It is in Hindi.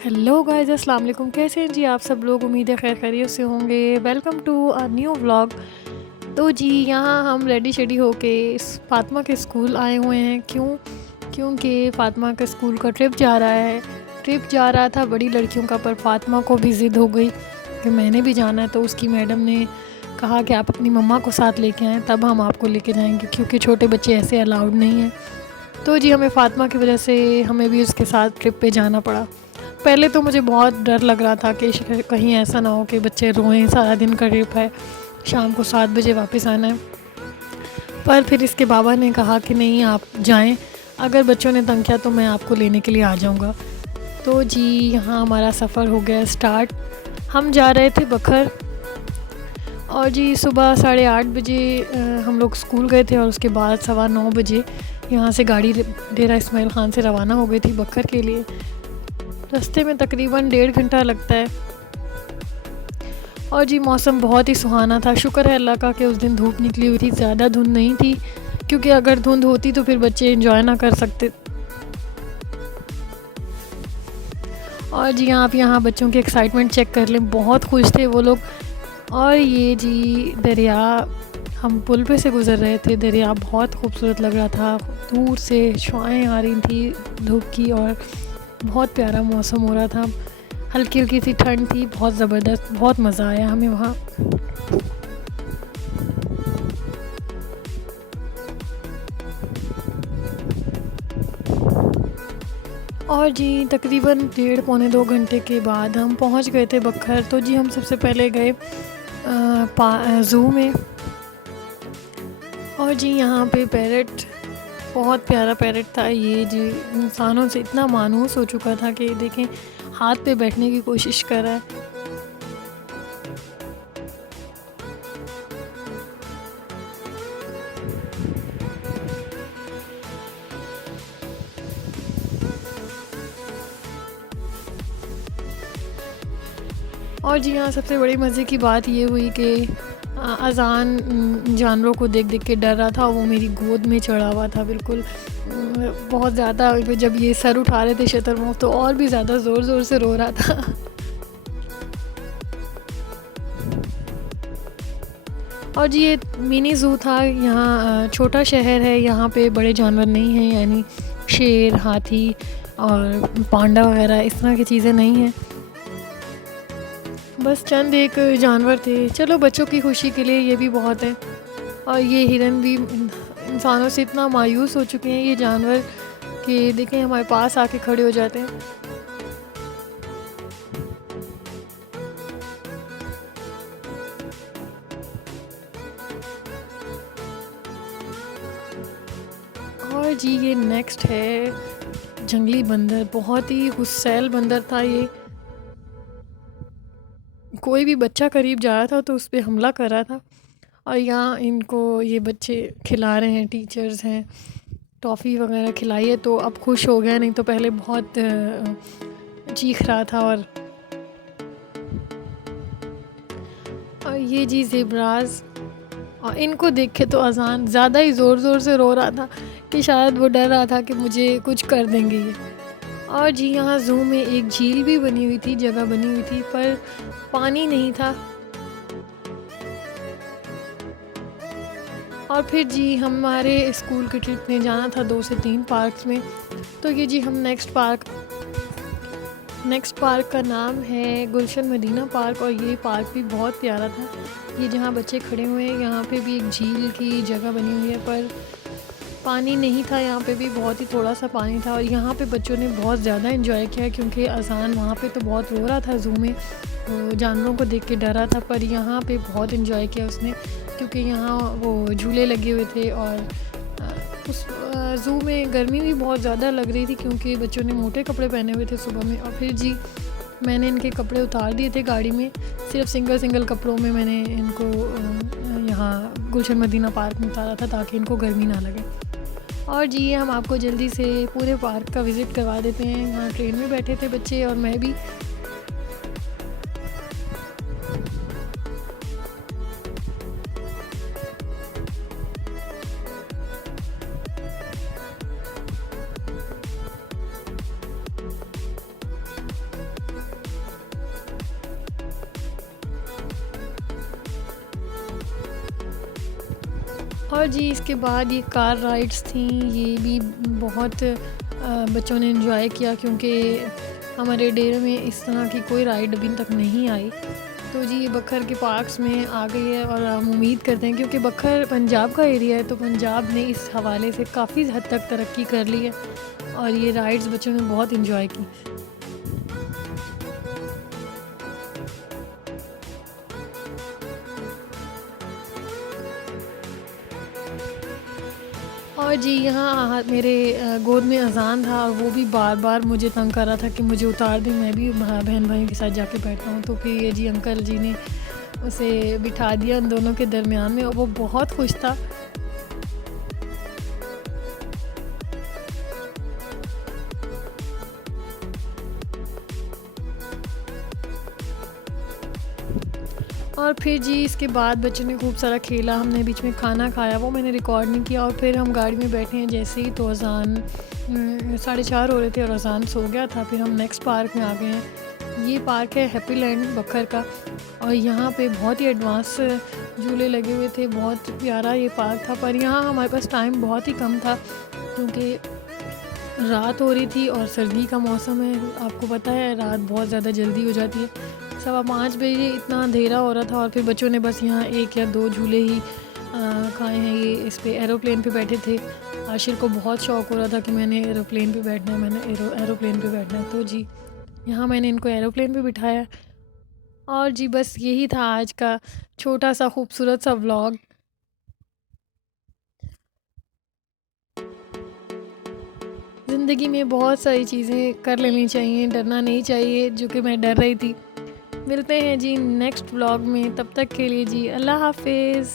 हेलो गाइस, अस्सलाम वालेकुम। कैसे हैं जी आप सब लोग? उम्मीद है खैर खैरियत से होंगे। Welcome to a new vlog. तो जी यहाँ हम रेडी शेडी होके फ़ातिमा के स्कूल आए हुए हैं। क्योंकि फ़ातिमा का स्कूल का ट्रिप जा रहा है। ट्रिप जा रहा था बड़ी लड़कियों का, पर फ़ातिमा को भी ज़िद हो गई कि मैंने भी जाना है। तो उसकी मैडम ने कहा कि आप अपनी मम्मा को साथ लेके आएँ, तब हम आपको लेके जाएंगे, क्योंकि छोटे बच्चे ऐसे अलाउड नहीं हैं। तो जी हमें फ़ातिमा की वजह से हमें भी उसके साथ ट्रिप पे जाना पड़ा। पहले तो मुझे बहुत डर लग रहा था कि कहीं ऐसा ना हो कि बच्चे रोएं, सारा दिन का ट्रिप है, शाम को 7 बजे वापस आना है। पर फिर इसके बाबा ने कहा कि नहीं, आप जाएं, अगर बच्चों ने तंग किया तो मैं आपको लेने के लिए आ जाऊंगा। तो जी यहाँ हमारा सफ़र हो गया स्टार्ट। हम जा रहे थे बखर, और जी सुबह 8:30 बजे हम लोग स्कूल गए थे, और उसके बाद 9:15 बजे यहाँ से गाड़ी डेरा इस्माइल ख़ान से रवाना हो गई थी बखर के लिए। रास्ते में तकरीबन 1.5 घंटा लगता है। और जी मौसम बहुत ही सुहाना था। शुक्र है अल्लाह का कि उस दिन धूप निकली हुई थी, ज़्यादा धुंध नहीं थी, क्योंकि अगर धुंध होती तो फिर बच्चे एंजॉय ना कर सकते। और जी आप यहाँ बच्चों की एक्साइटमेंट चेक कर लें, बहुत खुश थे वो लोग। और ये जी दरिया, हम पुल पे से गुज़र रहे थे, दरिया बहुत खूबसूरत लग रहा था, दूर से शुआएं आ रही थी धूप की, और बहुत प्यारा मौसम हो रहा था। हल्की हल्की सी ठंड थी, बहुत ज़बरदस्त, बहुत मज़ा आया हमें वहाँ। और जी तकरीबन 1.5 पौने 2 घंटे के बाद हम पहुँच गए थे बखर। तो जी हम सबसे पहले गए ज़ू में। और जी यहाँ पे पैरट, बहुत प्यारा पैरट था। ये जी इंसानों से इतना मानूस हो चुका था कि देखें, हाथ पे बैठने की कोशिश कर रहा है। और जी हाँ, सबसे बड़ी मज़े की बात ये हुई कि अज़ान जानवरों को देख देख के डर रहा था, वो मेरी गोद में चढ़ा हुआ था बिल्कुल। बहुत ज़्यादा जब ये सर उठा रहे थे शतरमुर्ग, तो और भी ज़्यादा ज़ोर ज़ोर से रो रहा था। और जी ये मिनी ज़ू था। यहाँ छोटा शहर है, यहाँ पे बड़े जानवर नहीं हैं, यानी शेर, हाथी और पांडा वगैरह इस तरह की चीज़ें नहीं हैं। बस चंद एक जानवर थे। चलो, बच्चों की खुशी के लिए ये भी बहुत है। और ये हिरन भी इंसानों से इतना मायूस हो चुके हैं ये जानवर, कि देखें हमारे पास आके खड़े हो जाते हैं। और जी ये नेक्स्ट है जंगली बंदर। बहुत ही गुस्सैल बंदर था ये। कोई भी बच्चा करीब जा रहा था तो उस पे हमला कर रहा था। और यहाँ इनको ये बच्चे खिला रहे हैं, टीचर्स हैं, टॉफ़ी वगैरह खिलाई है, तो अब खुश हो गया, नहीं तो पहले बहुत चीख रहा था। और ये जी ज़ेब्राज़, और इनको देख के तो अज़ान ज़्यादा ही ज़ोर ज़ोर से रो रहा था, कि शायद वो डर रहा था कि मुझे कुछ कर देंगे ये। और जी यहाँ ज़ू में एक झील भी बनी हुई थी, जगह बनी हुई थी, पर पानी नहीं था। और फिर जी हमारे स्कूल की ट्रिप ने जाना था 2 से 3 पार्क्स में। तो ये जी हम नेक्स्ट पार्क का नाम है गुलशन मदीना पार्क, और ये पार्क भी बहुत प्यारा था। ये जहाँ बच्चे खड़े हुए हैं, यहाँ पे भी एक झील की जगह बनी हुई है, पर पानी नहीं था। यहाँ पे भी बहुत ही थोड़ा सा पानी था। और यहाँ पे बच्चों ने बहुत ज़्यादा एंजॉय किया, क्योंकि अज़ान वहाँ पे तो बहुत रो रहा था ज़ू में, वो जानवरों को देख के डरा था, पर यहाँ पे बहुत एंजॉय किया उसने, क्योंकि यहाँ वो झूले लगे हुए थे। और उस ज़ू में गर्मी भी बहुत ज़्यादा लग रही थी, क्योंकि बच्चों ने मोटे कपड़े पहने हुए थे सुबह में। और फिर जी मैंने इनके कपड़े उतार दिए थे गाड़ी में, सिर्फ सिंगल कपड़ों में मैंने इनको यहाँ गुलशन मदीना पार्क में उतारा था, ताकि इनको गर्मी ना लगे। और जी हम आपको जल्दी से पूरे पार्क का विज़िट करवा देते हैं। यहाँ ट्रेन में बैठे थे बच्चे और मैं भी। और जी इसके बाद ये कार राइड्स थी, ये भी बहुत बच्चों ने एंजॉय किया क्योंकि हमारे डेरे में इस तरह की कोई राइड अभी तक नहीं आई। तो जी ये बखर के पार्क्स में आ गई है और हम उम्मीद करते हैं क्योंकि बखर पंजाब का एरिया है तो पंजाब ने इस हवाले से काफ़ी हद तक तरक्की कर ली है और ये राइड्स बच्चों ने बहुत इन्जॉय की। और जी यहाँ मेरे गोद में अज़ान था और वो भी बार बार मुझे तंग कर रहा था कि मुझे उतार दें, मैं भी बहन भाइयों के साथ जाके बैठता हूँ। तो फिर ये जी अंकल जी ने उसे बिठा दिया उन दोनों के दरमियान में और वो बहुत खुश था। और फिर जी इसके बाद बच्चों ने खूब सारा खेला, हमने बीच में खाना खाया, वो मैंने रिकॉर्ड नहीं किया। और फिर हम गाड़ी में बैठे हैं जैसे ही तो अज़ान 4:30 हो रहे थे और अज़ान सो गया था। फिर हम नेक्स्ट पार्क में आ गए हैं। ये पार्क है हैप्पी लैंड बखर का और यहाँ पे बहुत ही एडवांस झूले लगे हुए थे, बहुत प्यारा ये पार्क था। पर यहाँ हमारे पास टाइम बहुत ही कम था क्योंकि रात हो रही थी और सर्दी का मौसम है, आपको पता है रात बहुत ज़्यादा जल्दी हो जाती है। 5:15 बजे इतना अंधेरा हो रहा था और फिर बच्चों ने बस यहाँ 1 या 2 झूले ही खाए हैं। ये इस पे एरोप्लेन पे बैठे थे। आशिर को बहुत शौक़ हो रहा था कि मैंने एरोप्लेन पे बैठना है, मैंने एरोप्लेन पे बैठना है। तो जी यहाँ मैंने इनको एरोप्लेन पे बिठाया। और जी बस यही था आज का छोटा सा खूबसूरत सा व्लॉग। ज़िंदगी में बहुत सारी चीज़ें कर लेनी चाहिए, डरना नहीं चाहिए, जो कि मैं डर रही थी। मिलते हैं जी नेक्स्ट व्लॉग में, तब तक के लिए जी अल्लाह हाफ़िज़।